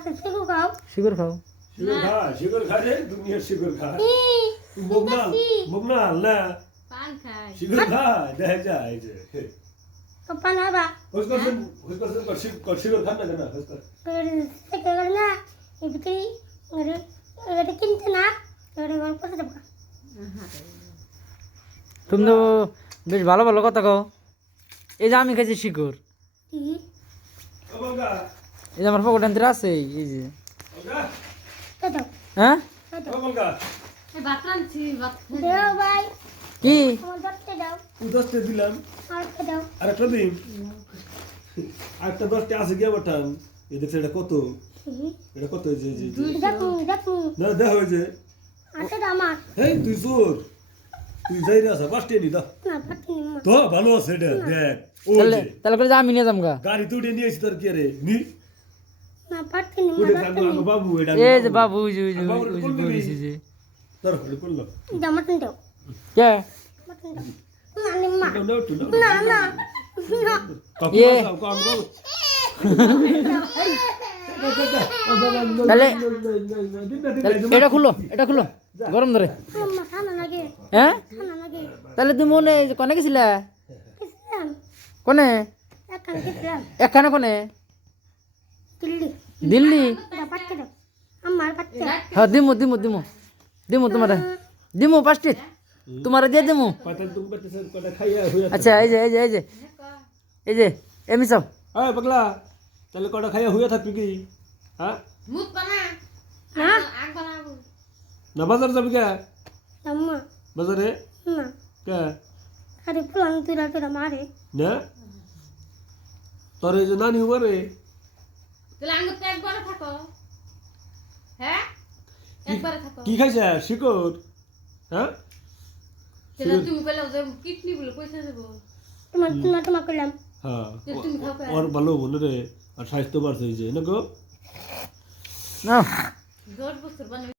আচ্ছা শিকড় খাও শিকড় খাও শিকড় খা রে দুনিয়ার শিকড় খা মুগনাল না পান খাই শিকড় খা দেখা যায় যে পান হবা শিকড় খা না কেন শিকড় না এবিতে এটা কিনতে না এটা গল্প করতে দেবো তুমি তো বেশ ভালো ভালো কথা কও এই যে আমি খাইছি শিকড় এই যে আমার পকেট আনতে আছে এই যে দাও হ্যাঁ এই ভাত রাঁধছি ভাত দাও ভাই কি আমার দশটা দাও দশটা দিলাম আর দাও আরেকটা দিন আরেকটা 10টা আছে গিয়া বটান এই দেখছ এটা কত হয়েছে দেখো দেখো না দেখা হয়েছে আচ্ছা দাও আমার এই তুই চোর তুই যাই না 5টা নি দা না পাচ্ছি না তো ভালো আছে এটা দেখ ওই তাহলে যে তাহলে করে যে আমি নিয়ে যামগা গাড়ি তো উঠে নিয়েছি তোর কি রে নি না পাচ্ছি না উঠে থাকবো আমি বাবু এটা এই যে বাবু ওই যে বলেছি যে তোর হলে করলো দাও মতন দাও কে মতন দাও না নিম্মা না একটু না না না না কাকু এ। যাও কাকু বাবু তাহলে এটা খুলো গরম ধরে আম্মা খানা লাগে হ্যাঁ খানা লাগে তাহলে তুমি মনে কনে গেছিলা কিসলাম কনে একান কিসলাম এখানে কনে দিল্লি দিল্লি দাও পাচ্ছি দাও আমার পাচ্ছি হ্যাঁ দিমু তোমারে দিমু পাঁচটি তোমারে দিয়ে দিমু পাতাল তুমি বেটা স্যার কটা খাইয়া হইয়া আচ্ছা এই যে এমি সব আয় পাগলা তাহলে কটা খাইয়া হইয়া থাকবি কি হ্যাঁ মুখ বানা না আগ বানাবো না বাজার যাবি কে আম্মা বাজারে না কে আরে ফুলান তুরা তুরা মারে না তোর এই যে নানি উমারে তাহলে আঙ্গুর তো একবারে থাকো হ্যাঁ একবারে থাকো কি খাইছে শিকড় হ্যাঁ তাহলে তুমি কইলে যে কিডনি বলে পয়সা দেবো তোমার করলাম হ্যাঁ তুমি খাও ওর ভালো বলে রে আর স্বাস্থ্য বাড়ছে এই যে না গো না 10 বছর বানাই